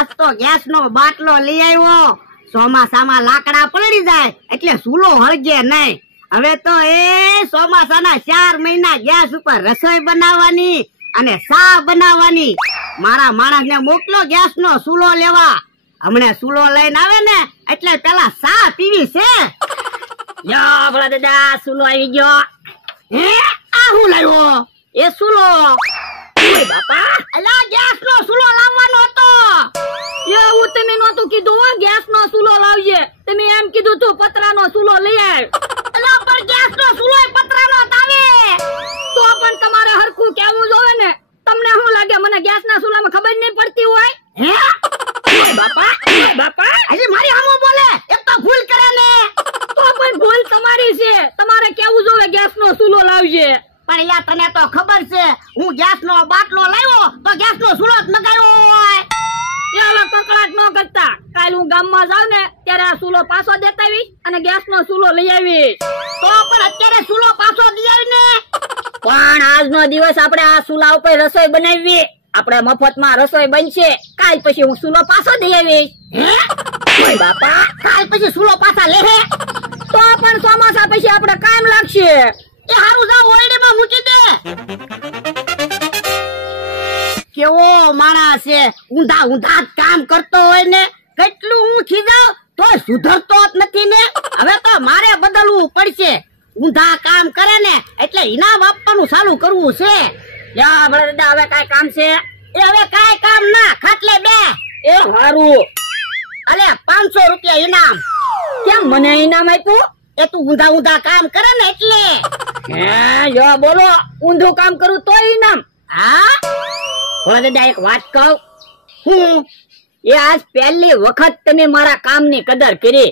આજ તો ગેસ નો બાટલો લઈ આવ્યો. ચોમાસામાં લાકડા પલળી જાય એટલે ચૂલો હળગે નહીં. હવે તો એ ચોમાસાના 4 મહિના ગેસ ઉપર રસોઈ બનાવવાની અને ચા બનાવવાની. મારા માણસને મોકલો ગેસ નો ચૂલો લેવા. હમણે ચૂલો લઈને આવે ને એટલે પેલા ચા પીવી છે. યો ભલા દાદા ચૂલો આવી ગયો. હે આ હું લાવ્યો? એ ચૂલો. બાપા અલા ગેસ નો ચૂલો લાવવાનો હતો. એવું તમે નહોતું કીધું હો, ગેસ નો ચૂલો લાવજે. તમે એમ કીધું તું પતરાનો ચૂલો લઈ આવ. અલા પણ ગેસ નો ચૂલો પતરાનો આવે તો પણ તમારે હરખું કેવું જોવે ને. તમને શું લાગે મને ગેસ ના ચૂલામાં ખબર નહીં પડતી હોય? હે બાપા બાપા હજી મારી સામે બોલે. એક તો ભૂલ કરે ને. તો પણ ભૂલ તમારી છે. તમારે કેવું જોવે ગેસ નો ચૂલો લાવજે. પણ યાર તને તો ખબર છે હું ગેસ નો બાટલો લાવ્યો તો ગેસ નો ચૂલો જ મગાવ્યો હોય. ચાલો કકડાટ ન કરતા. કાલ હું ગામમાં જાવ ને ત્યારે આ ચૂલો પાછો દેતા આવીશ અને ગેસ નો ચૂલો લઈ આવીશ. તો પણ અત્યારે ચૂલો પાછો દી આવી ને. પણ આજનો દિવસ આપણે આ ચૂલા ઉપર રસોઈ બનાવી. આપણે મફતમાં રસોઈ બનશે. કાલ પછી હું ચૂલો પાછો દઈ આવીશ. હે બાપા કાલ પછી ચૂલો પાછા લે. તો પણ ચોમાસા પછી આપણે કામ લાગશે. એ હારું જાવ ઓરડીમાં મૂકી દે. કેવો માણસ છે, ઊંધા ઊંધા કામ કરતો હોય ને. કેટલું હું ખીજાવ તો સુધરતો જ નથી ને. હવે તો મારે બદલવું પડશે. ઊંધા કામ કરે ને એટલે ઇનામ આપવાનું ચાલુ કરવું છે. યા ભલા દાદા હવે કાઈ કામ છે? એ હવે કાઈ કામ ના, ખાટલે બે. એ હારું. અલે 500 રૂપિયા ઇનામ. કેમ મને ઇનામ આપ્યું? એ તું ઊંધા ઊંધા કામ કરે ને એટલે. હે યો બોલો, ઊંધું કામ કરું તો ઇનામ? હા ભલા દાદા એક વાત કહું. હું એ આજ પહેલી વખત તમે મારા કામની કદર કરી.